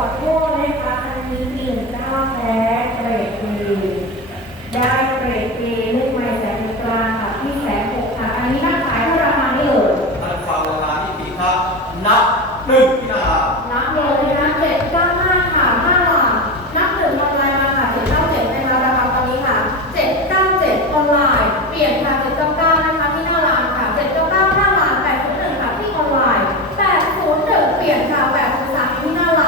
ขอโทษนะคะอันนี้กลิ่นข้าแท้เกรดดีได้เกรดดีลูกไม้แสนกลางค่ะที่แสนหกค่ะ อันนี้นักขายเท่าราคานี้เลยท่านฟังราคาที่ดีครับนับหนึ่งที่นานับเลยนะคะเจ็ดเก้าห้าค่ะห้าหลังนับหนึ่งออนไลน์มาค่ะเจ็ดเก้าเจ็ดในราคาตอนนี้ค่ะเจ็ดเก้าเจ็ดออนไลน์เปลี่ยนค่ะเจ็ดเก้าเก้านะคะที่หน้าร้านค่ะเจ็ดเก้าเก้าห้าร้านแปดศูนย์หนึ่งค่ะที่ออนไลน์แปดศูนย์หนึ่งเปลี่ยนค่ะแปดศูนย์สามที่หน้าร้าน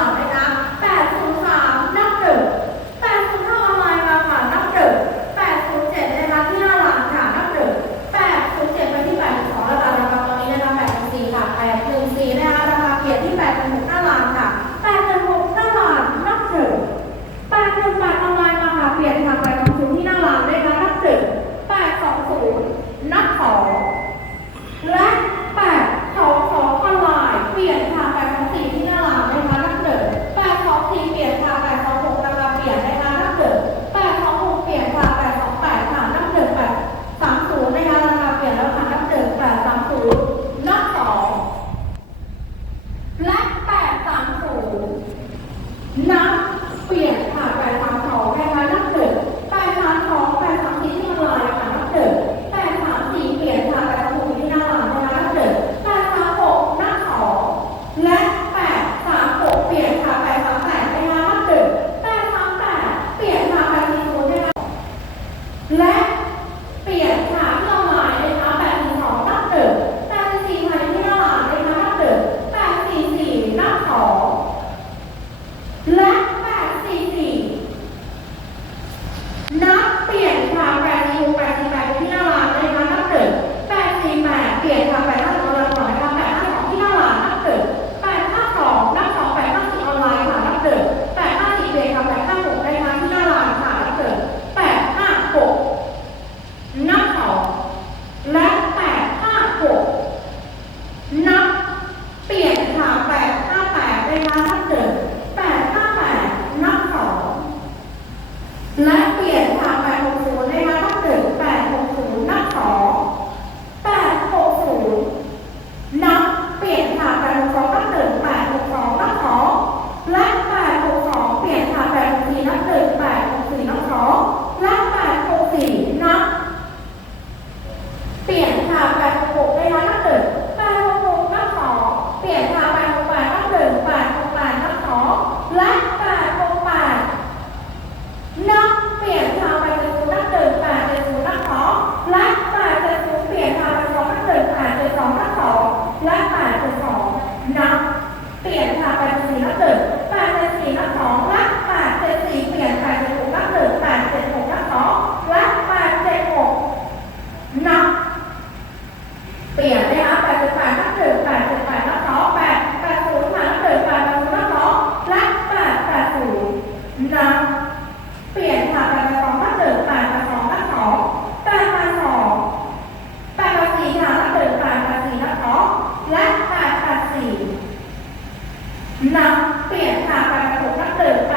No. 变大。 องวักแปดเจ็ดสี่เปลี่ยนแปดเจ็ดหกวักหนึ่งแปดเจ็ดหกวัสองลักแปดเจ็ดหกนับเปลี่ยนนะคบแปดเจ็ดแปดวักหนึ่งแปดเจ็ดแปดวัสองแปดแปดศูนย์หารหนึ่งแปดแปดศูนย์วักสองลักแปดแปดศูนย์นับเปลี่ยนค่ะแปดแปสองวักหนึ่งแปดแปดสองวักสองแปดแปดสองแปดแปดสี่ค่ะวักหนึ่งแปดแปดสี่วักสองและแปดแปดสี่นับเปลี่ยนค่ะ Yeah.